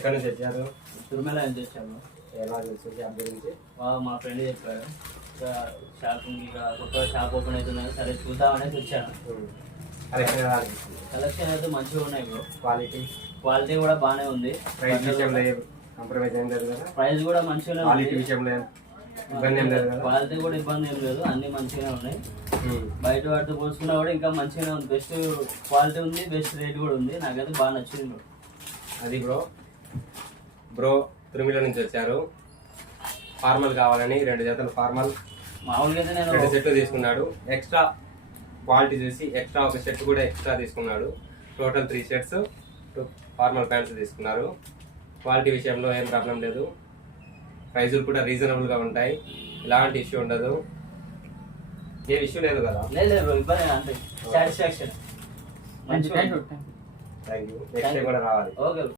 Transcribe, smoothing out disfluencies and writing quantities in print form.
ఎక్కడి నుంచి వచ్చారు? తిరుమల నుంచి వచ్చాము. ఎలా తెలుసు జాబ్ గురించి? మా ఫ్రెండ్ చెప్పారు షాపింగ్ ఇక కొత్త షాప్ ఓపెన్ అవుతుందని, సరే చూద్దామనేసి వచ్చాను. కలెక్షన్ ఎలా అనిపిస్తుంది? కలెక్షన్ అయితే మంచిగా ఉన్నాయి బ్రో. క్వాలిటీ కూడా బాగానే ఉంది. ప్రైస్ విషయంలో కాంప్రమైజ్ ఏం లేదు కదా? ప్రైస్ కూడా మంచిగానే ఉంది. క్వాలిటీ విషయంలో ఇబ్బంది ఏం లేదు కదా? క్వాలిటీ కూడా ఇబ్బంది ఏం లేదు, అన్ని మంచిగానే ఉన్నాయి. బయట వాటితో పోల్చుకున్నా కూడా ఇంకా మంచిగానే ఉంది. బెస్ట్ క్వాలిటీ ఉంది, బెస్ట్ రేట్ కూడా ఉంది. నాకైతే బాగా నచ్చింది బ్రో. అది బ్రో తిరుమల నుంచి వచ్చారు. ఫార్మల్ కావాలని 2 జతలు ఫార్మల్ మామూలుగా అయితే నేను 2 సెట్లు తీసుకున్నాడు. ఎక్స్ట్రా క్వాలిటీ చూసి ఎక్స్ట్రా ఒక సెట్ కూడా ఎక్స్ట్రా తీసుకున్నాడు. టోటల్ 3 సెట్స్ 2 ఫార్మల్ ప్యాంట్స్ తీసుకున్నారు. క్వాలిటీ విషయంలో ఏం ప్రాబ్లం లేదు. ప్రైజులు కూడా రీజనబుల్గా ఉంటాయి. ఎలాంటి ఇష్యూ ఉండదు. ఏ ఇష్యూ లేదు కదా? లేదు ఇబ్బంది అంటే satisfaction. Thank you. Next time కూడా రావాలి. ఓకే.